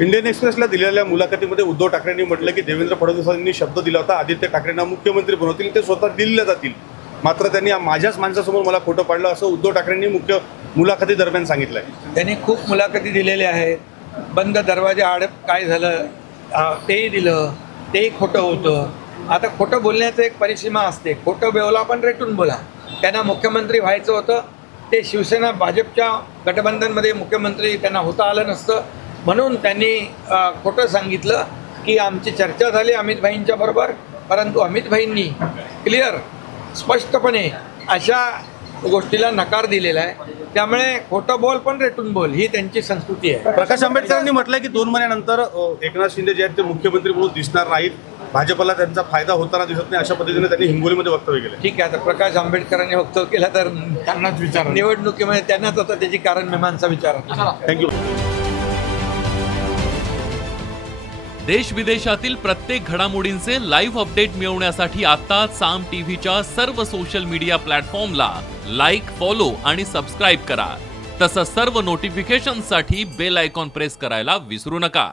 Indian एक्सप्रेसला दिलेल्या मुलाखतीमध्ये उद्धव ठाकरेंनी म्हटलं की देवेंद्र फडणवीसांनी शब्द दिला होता आदित्य ठाकरेंना मुख्यमंत्री बनवतील, ते स्वतः दिल्लीला जातील. मात्र त्यांनी माझ्याच माणसासमोर मला खोटं पाडलं असं उद्धव ठाकरेंनी मुख्य मुलाखती दरम्यान सांगितलंय. त्यांनी खूप मुलाखती दिलेल्या आहेत. बंद दरवाजा आड काय झालं तेही दिलं, तेही खोटं होतं. आता खोटं बोलण्याचं एक परिसीमा असते. खोटं बोला पण रेटून बोला. त्यांना मुख्यमंत्री व्हायचं होतं, ते शिवसेना भाजपच्या गठबंधनमध्ये मुख्यमंत्री त्यांना होता आलं नसतं, म्हणून त्यांनी खोटं सांगितलं की आमची चर्चा झाली अमित भाईंच्या बरोबर, परंतु अमित भाईंनी क्लिअर स्पष्टपणे अशा गोष्टीला नकार दिलेला आहे. त्यामुळे खोटं बोल पण रेटून बोल ही त्यांची संस्कृती आहे. प्रकाश आंबेडकरांनी म्हटलंय की 2 महिन्यानंतर एकनाथ शिंदे जे आहेत ते मुख्यमंत्री म्हणून दिसणार नाहीत, भाजपला त्यांचा फायदा होताना दिसत नाही, अशा पद्धतीने त्यांनी हिंगोलीमध्ये वक्तव्य केलं. ठीक आहे, आता प्रकाश आंबेडकरांनी वक्तव्य केलं तर त्यांनाच विचार, निवडणुकीमध्ये त्यांनाच आता त्याची कारण मीमांसा विचारा. थँक्यू. देश विदेशातील प्रत्येक घडामोडींचे लाईव्ह अपडेट मिळवण्यासाठी आता साम टीव्हीच्या सर्व सोशल मीडिया प्लॅटफॉर्मला लाईक, फॉलो आणि सबस्क्राईब करा. तसंच सर्व नोटिफिकेशनसाठी बेल आयकॉन प्रेस करायला विसरू नका.